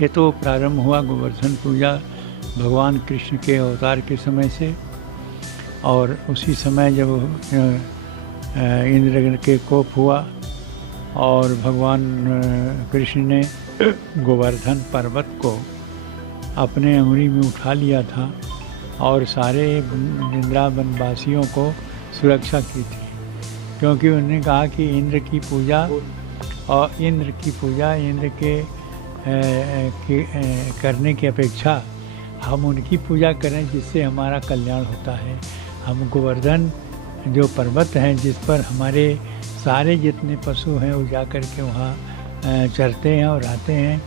ये तो प्रारंभ हुआ गोवर्धन पूजा भगवान कृष्ण के अवतार के समय से, और उसी समय जब इंद्र के कोप हुआ और भगवान कृष्ण ने गोवर्धन पर्वत को अपने अंगुली में उठा लिया था और सारे वृंदावन वासियों को सुरक्षा की थी, क्योंकि उन्होंने कहा कि इंद्र की पूजा इंद्र के करने की अपेक्षा हम उनकी पूजा करें जिससे हमारा कल्याण होता है। हम गोवर्धन जो पर्वत हैं जिस पर हमारे सारे जितने पशु हैं वो जा कर के वहाँ चरते हैं और आते हैं,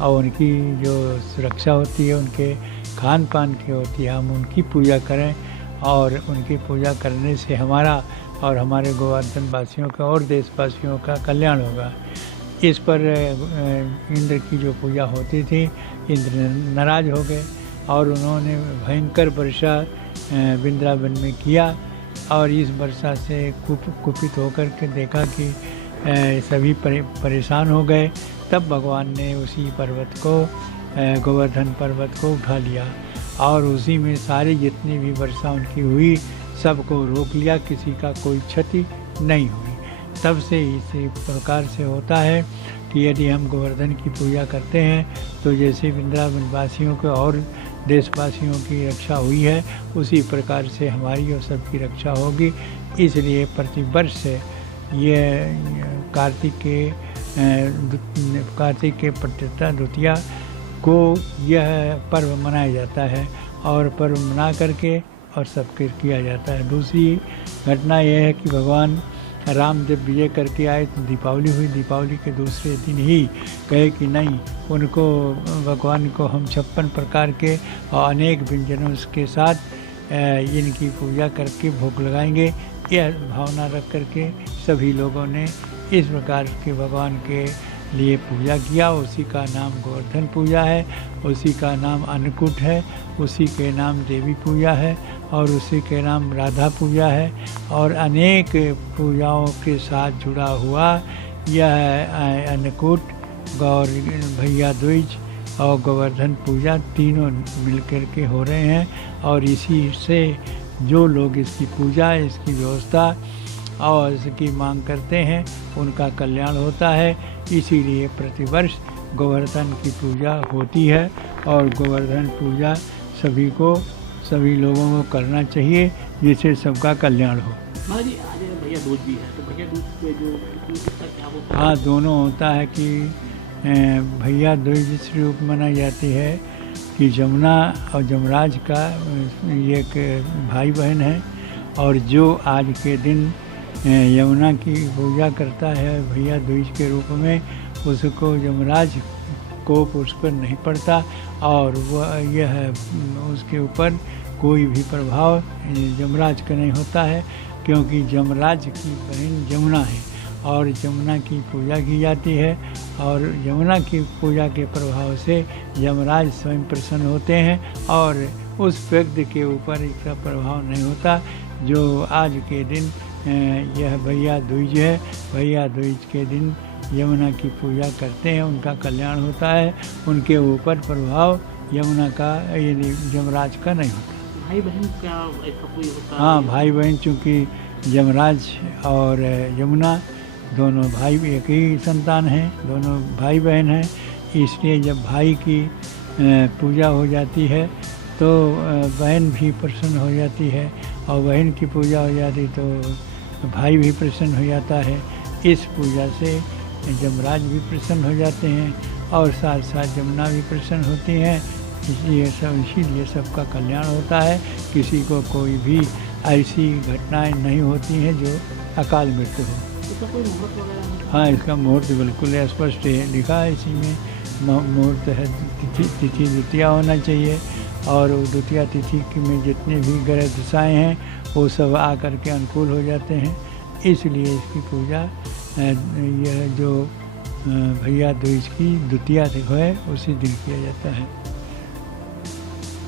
और उनकी जो सुरक्षा होती है उनके खान पान की होती है, हम उनकी पूजा करें और उनकी पूजा करने से हमारा और हमारे गोवर्धन वासियों का और देशवासियों का कल्याण होगा। इस पर इंद्र की जो पूजा होती थी, इंद्र नाराज हो गए और उन्होंने भयंकर वर्षा वृंदावन में किया, और इस वर्षा से कुपित होकर के देखा कि सभी परेशान हो गए। तब भगवान ने उसी पर्वत को गोवर्धन पर्वत को उठा लिया और उसी में सारी जितनी भी वर्षा उनकी हुई सबको रोक लिया, किसी का कोई क्षति नहीं हुई। तब से इसी प्रकार से होता है कि यदि हम गोवर्धन की पूजा करते हैं तो जैसे वृंदावन वासियों के और देशवासियों की रक्षा हुई है उसी प्रकार से हमारी और सबकी रक्षा होगी। इसलिए प्रतिवर्ष ये कार्तिक के प्रतिष्ठा द्वितीया को यह पर्व मनाया जाता है, और पर्व मना करके और सबके किया जाता है। दूसरी घटना यह है कि भगवान राम जब विजय करके आए तो दीपावली हुई। दीपावली के दूसरे दिन ही कहे कि नहीं, उनको भगवान को हम 56 प्रकार के और अनेक व्यंजनों के साथ इनकी पूजा करके भोग लगाएंगे। यह भावना रख करके सभी लोगों ने इस प्रकार के भगवान के लिए पूजा किया। उसी का नाम गोवर्धन पूजा है, उसी का नाम अन्नकूट है, उसी के नाम देवी पूजा है और उसी के नाम राधा पूजा है, और अनेक पूजाओं के साथ जुड़ा हुआ यह अन्नकूट, गौर भैया द्विज और गोवर्धन पूजा तीनों मिलकर के हो रहे हैं। और इसी से जो लोग इसकी पूजा, इसकी व्यवस्था और इसकी मांग करते हैं उनका कल्याण होता है। इसीलिए प्रतिवर्ष गोवर्धन की पूजा होती है और गोवर्धन पूजा सभी लोगों को करना चाहिए जिससे सबका कल्याण हो। भैया दूज भी है, तो भैया दूज पे जो क्या होता है? हाँ, दोनों होता है कि भैया दूज इस रूप मनाई जाती है कि जमुना और जमराज का ये एक भाई बहन है, और जो आज के दिन यमुना की पूजा करता है भैया दूज के रूप में, उसको यमराज कोप उस पर नहीं पड़ता और वह यह उसके ऊपर कोई भी प्रभाव यमराज का नहीं होता है, क्योंकि यमराज की बहन यमुना है और यमुना की पूजा की जाती है, और यमुना की पूजा के प्रभाव से यमराज स्वयं प्रसन्न होते हैं और उस व्यक्ति के ऊपर इसका प्रभाव नहीं होता। जो आज के दिन यह भैया दूज है, भैया दूज के दिन यमुना की पूजा करते हैं, उनका कल्याण होता है, उनके ऊपर प्रभाव यमुना का यमराज का नहीं होता। भाई बहन क्या ऐसा कोई होता है? हाँ, भाई बहन, चूँकि यमराज और यमुना दोनों भाई एक ही संतान हैं, दोनों भाई बहन हैं, इसलिए जब भाई की पूजा हो जाती है तो बहन भी प्रसन्न हो जाती है, और बहन की पूजा हो जाती तो भाई भी प्रसन्न हो जाता है। इस पूजा से यमराज भी प्रसन्न हो जाते हैं और साथ साथ यमुना भी प्रसन्न होती हैं। इसीलिए सबका कल्याण होता है, किसी को कोई भी ऐसी घटनाएं नहीं होती हैं जो अकाल मृत्यु हो। इसका कोई मुहूर्त वगैरह? हाँ, इसका मुहूर्त बिल्कुल स्पष्ट है, लिखा है इसी में। मुहूर्त है तिथि द्वितीया होना चाहिए, और द्वितीया तिथि में जितने भी ग्रह दशाएँ हैं वो सब आकर के अनुकूल हो जाते हैं। इसलिए इसकी पूजा यह जो भैया दूज की द्वितीया है उसी दिन किया जाता है।